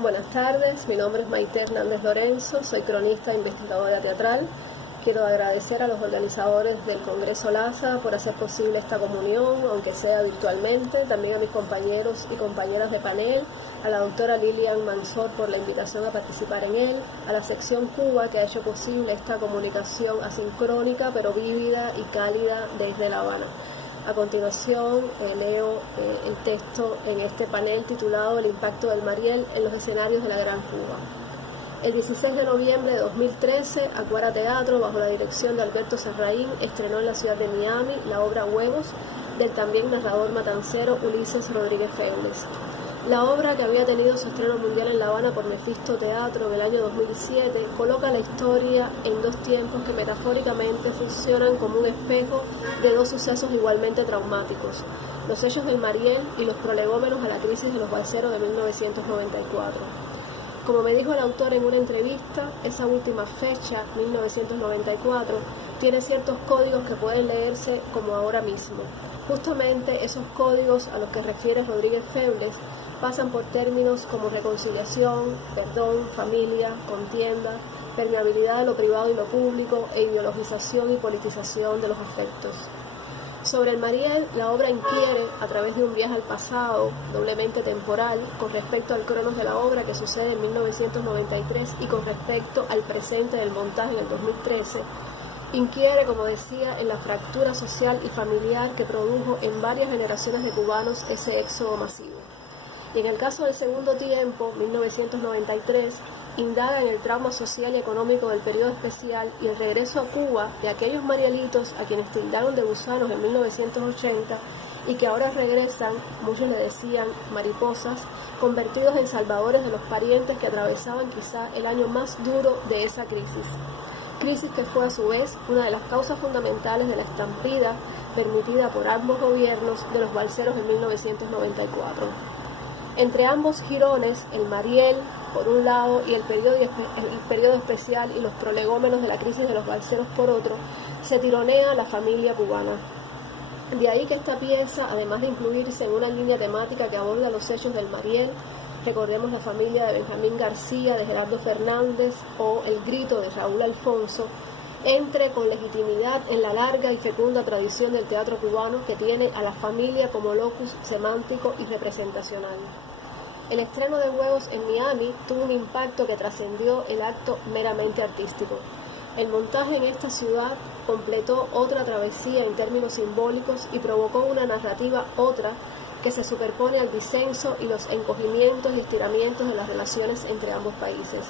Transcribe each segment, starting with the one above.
Buenas tardes, mi nombre es Maite Hernández Lorenzo, soy cronista e investigadora teatral. Quiero agradecer a los organizadores del Congreso LASA por hacer posible esta comunión, aunque sea virtualmente, también a mis compañeros y compañeras de panel, a la doctora Lilian Mansor por la invitación a participar en él, a la sección Cuba que ha hecho posible esta comunicación asincrónica pero vívida y cálida desde La Habana. A continuación leo el texto en este panel titulado El impacto del Mariel en los escenarios de la Gran Cuba. El 16 de noviembre de 2013, Acuara Teatro, bajo la dirección de Alberto Serraín, estrenó en la ciudad de Miami la obra Huevos, del también narrador matancero Ulises Rodríguez Febles. La obra, que había tenido su estreno mundial en La Habana por Mefisto Teatro en el año 2007, coloca la historia en dos tiempos que metafóricamente funcionan como un espejo de dos sucesos igualmente traumáticos: los hechos del Mariel y los prolegómenos a la crisis de los balseros de 1994. Como me dijo el autor en una entrevista, esa última fecha, 1994, tiene ciertos códigos que pueden leerse como ahora mismo. Justamente esos códigos a los que refiere Rodríguez Febles pasan por términos como reconciliación, perdón, familia, contienda, permeabilidad de lo privado y lo público e ideologización y politización de los afectos. Sobre el Mariel, la obra inquiere, a través de un viaje al pasado, doblemente temporal, con respecto al cronos de la obra que sucede en 1993 y con respecto al presente del montaje en el 2013, inquiere, como decía, en la fractura social y familiar que produjo en varias generaciones de cubanos ese éxodo masivo. Y en el caso del segundo tiempo, 1993, indaga en el trauma social y económico del periodo especial y el regreso a Cuba de aquellos marielitos a quienes tildaron de gusanos en 1980 y que ahora regresan, muchos le decían mariposas, convertidos en salvadores de los parientes que atravesaban quizá el año más duro de esa crisis que fue a su vez una de las causas fundamentales de la estampida permitida por ambos gobiernos de los balseros en 1994. Entre ambos jirones, el Mariel, por un lado, y el periodo especial y los prolegómenos de la crisis de los balseros, por otro, se tironea la familia cubana. De ahí que esta pieza, además de incluirse en una línea temática que aborda los hechos del Mariel, recordemos la familia de Benjamín García, de Gerardo Fernández, o El grito de Raúl Alfonso, entre con legitimidad en la larga y fecunda tradición del teatro cubano que tiene a la familia como locus semántico y representacional. El estreno de Huevos en Miami tuvo un impacto que trascendió el acto meramente artístico. El montaje en esta ciudad completó otra travesía en términos simbólicos y provocó una narrativa otra que se superpone al disenso y los encogimientos y estiramientos de las relaciones entre ambos países.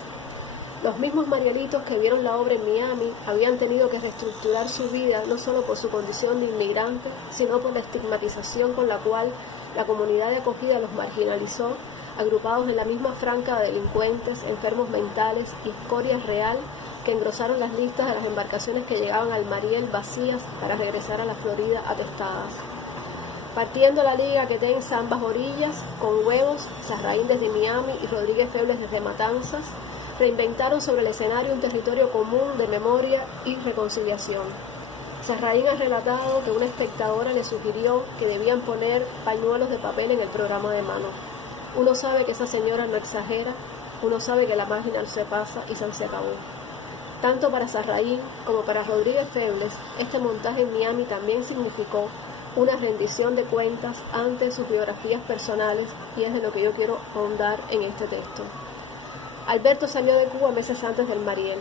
Los mismos marielitos que vieron la obra en Miami habían tenido que reestructurar su vida no solo por su condición de inmigrante, sino por la estigmatización con la cual la comunidad de acogida los marginalizó, agrupados en la misma franca de delincuentes, enfermos mentales y escoria real que engrosaron las listas de las embarcaciones que llegaban al Mariel vacías para regresar a la Florida atestadas. Partiendo la liga que tensa ambas orillas, con Huevos, Serraín desde Miami y Rodríguez Febles desde Matanzas, reinventaron sobre el escenario un territorio común de memoria y reconciliación. Serraín ha relatado que una espectadora le sugirió que debían poner pañuelos de papel en el programa de mano. Uno sabe que esa señora no exagera, uno sabe que la máquina se pasa y se acabó. Tanto para Serraín como para Rodríguez Febles, este montaje en Miami también significó una rendición de cuentas ante sus biografías personales, y es de lo que yo quiero ahondar en este texto. Alberto salió de Cuba meses antes del Mariel.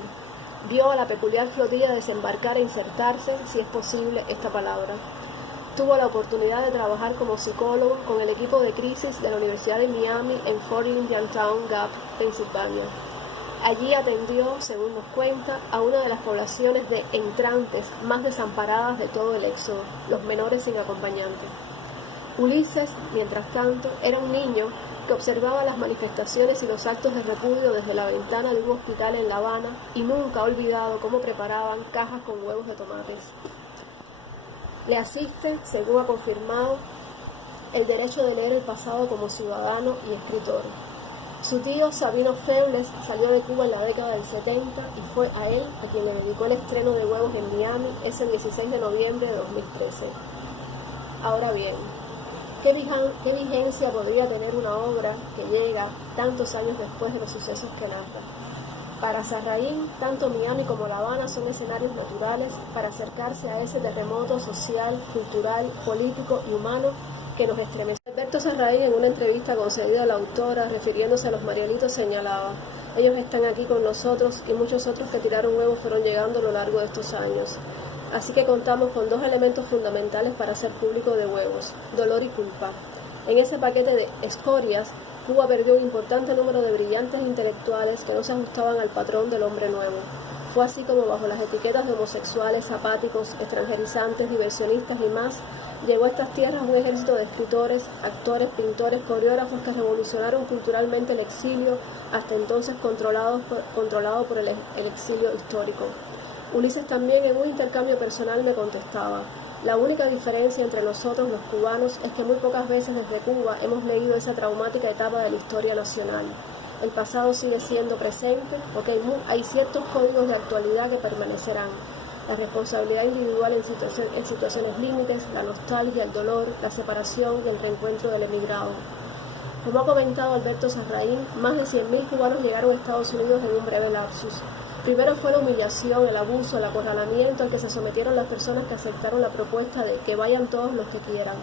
Vio a la peculiar flotilla desembarcar e insertarse, si es posible esta palabra. Tuvo la oportunidad de trabajar como psicólogo con el equipo de crisis de la Universidad de Miami en Fort Indiantown Gap, Pensilvania. Allí atendió, según nos cuenta, a una de las poblaciones de entrantes más desamparadas de todo el éxodo, los menores sin acompañante. Ulises, mientras tanto, era un niño que observaba las manifestaciones y los actos de repudio desde la ventana de un hospital en La Habana y nunca ha olvidado cómo preparaban cajas con huevos de tomates. Le asiste, según ha confirmado, el derecho de leer el pasado como ciudadano y escritor. Su tío Sabino Febles salió de Cuba en la década del 70 y fue a él a quien le dedicó el estreno de Huevos en Miami ese 16 de noviembre de 2013. Ahora bien, ¿Qué vigencia podría tener una obra que llega tantos años después de los sucesos que narra? Para Serrahín, tanto Miami como La Habana son escenarios naturales para acercarse a ese terremoto social, cultural, político y humano que nos estremece. Alberto Serrahín, en una entrevista concedida a la autora, refiriéndose a los Marielitos, señalaba: ellos están aquí con nosotros y muchos otros que tiraron huevos fueron llegando a lo largo de estos años. Así que contamos con dos elementos fundamentales para hacer público de huevos: dolor y culpa. En ese paquete de escorias, Cuba perdió un importante número de brillantes intelectuales que no se ajustaban al patrón del hombre nuevo. Fue así como bajo las etiquetas de homosexuales, apáticos, extranjerizantes, diversionistas y más, llegó a estas tierras un ejército de escritores, actores, pintores, coreógrafos que revolucionaron culturalmente el exilio, hasta entonces controlado por el exilio histórico. Ulises también, en un intercambio personal, me contestaba: la única diferencia entre nosotros los cubanos es que muy pocas veces desde Cuba hemos leído esa traumática etapa de la historia nacional. El pasado sigue siendo presente porque hay ciertos códigos de actualidad que permanecerán: la responsabilidad individual en situaciones límites, la nostalgia, el dolor, la separación y el reencuentro del emigrado. Como ha comentado Alberto Serrahín, más de 100.000 cubanos llegaron a Estados Unidos en un breve lapsus. Primero fue la humillación, el abuso, el acorralamiento al que se sometieron las personas que aceptaron la propuesta de que vayan todos los que quieran.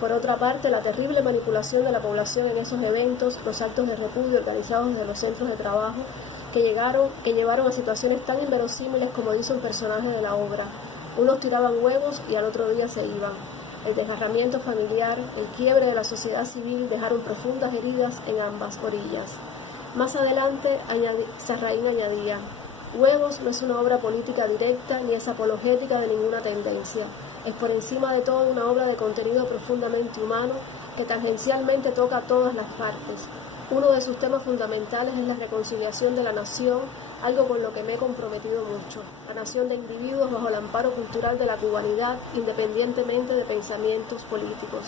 Por otra parte, la terrible manipulación de la población en esos eventos, los actos de repudio organizados desde los centros de trabajo, que llevaron a situaciones tan inverosímiles como dice un personaje de la obra. Unos tiraban huevos y al otro día se iban. El desgarramiento familiar, el quiebre de la sociedad civil dejaron profundas heridas en ambas orillas. Más adelante, Serrahín añadía: Huevos no es una obra política directa ni es apologética de ninguna tendencia. Es por encima de todo una obra de contenido profundamente humano que tangencialmente toca a todas las partes. Uno de sus temas fundamentales es la reconciliación de la nación, algo con lo que me he comprometido mucho. La nación de individuos bajo el amparo cultural de la cubanidad, independientemente de pensamientos políticos.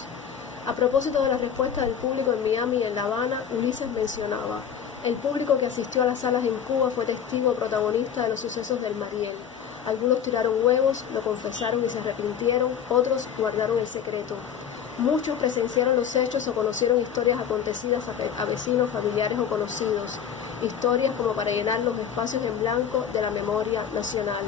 A propósito de la respuesta del público en Miami y en La Habana, Ulises mencionaba: el público que asistió a las salas en Cuba fue testigo protagonista de los sucesos del Mariel. Algunos tiraron huevos, lo confesaron y se arrepintieron, otros guardaron el secreto. Muchos presenciaron los hechos o conocieron historias acontecidas a vecinos, familiares o conocidos, historias como para llenar los espacios en blanco de la memoria nacional.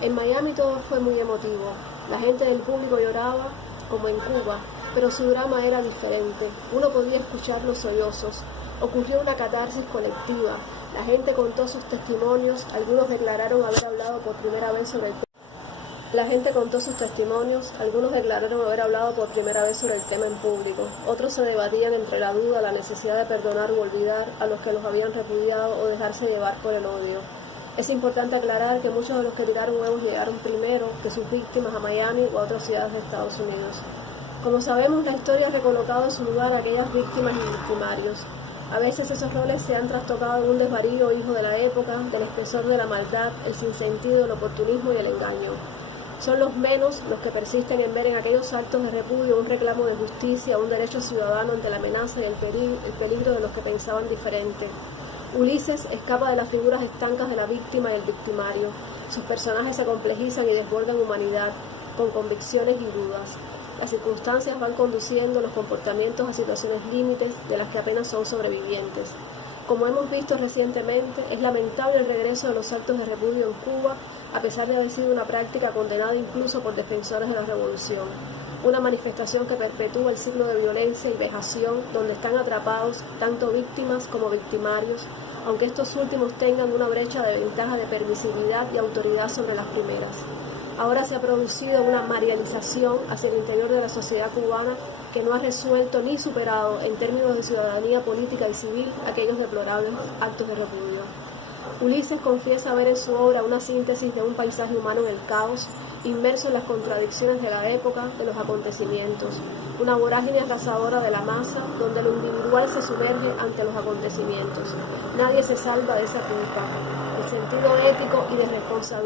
En Miami todo fue muy emotivo. La gente del público lloraba, como en Cuba, pero su drama era diferente. Uno podía escuchar los sollozos. Ocurrió una catarsis colectiva. La gente contó sus testimonios, algunos declararon haber hablado por primera vez sobre el tema en público. Otros se debatían entre la duda, la necesidad de perdonar o olvidar a los que los habían repudiado o dejarse llevar por el odio. Es importante aclarar que muchos de los que tiraron huevos llegaron primero que sus víctimas a Miami o a otras ciudades de Estados Unidos. Como sabemos, la historia ha recolocado en su lugar a aquellas víctimas y victimarios. A veces esos roles se han trastocado en un desvarío hijo de la época, del espesor de la maldad, el sinsentido, el oportunismo y el engaño. Son los menos los que persisten en ver en aquellos actos de repudio un reclamo de justicia, un derecho ciudadano ante la amenaza y el peligro de los que pensaban diferente. Ulises escapa de las figuras estancas de la víctima y el victimario. Sus personajes se complejizan y desbordan humanidad, con convicciones y dudas. Las circunstancias van conduciendo los comportamientos a situaciones límites de las que apenas son sobrevivientes. Como hemos visto recientemente, es lamentable el regreso de los actos de repudio en Cuba, a pesar de haber sido una práctica condenada incluso por defensores de la revolución. Una manifestación que perpetúa el ciclo de violencia y vejación donde están atrapados tanto víctimas como victimarios, aunque estos últimos tengan una brecha de ventaja de permisividad y autoridad sobre las primeras. Ahora se ha producido una marialización hacia el interior de la sociedad cubana que no ha resuelto ni superado en términos de ciudadanía política y civil aquellos deplorables actos de repudio. Ulises confiesa ver en su obra una síntesis de un paisaje humano en el caos, inmerso en las contradicciones de la época, de los acontecimientos, una vorágine arrasadora de la masa donde lo individual se sumerge ante los acontecimientos. Nadie se salva de esa culpa. El sentido ético y de responsabilidad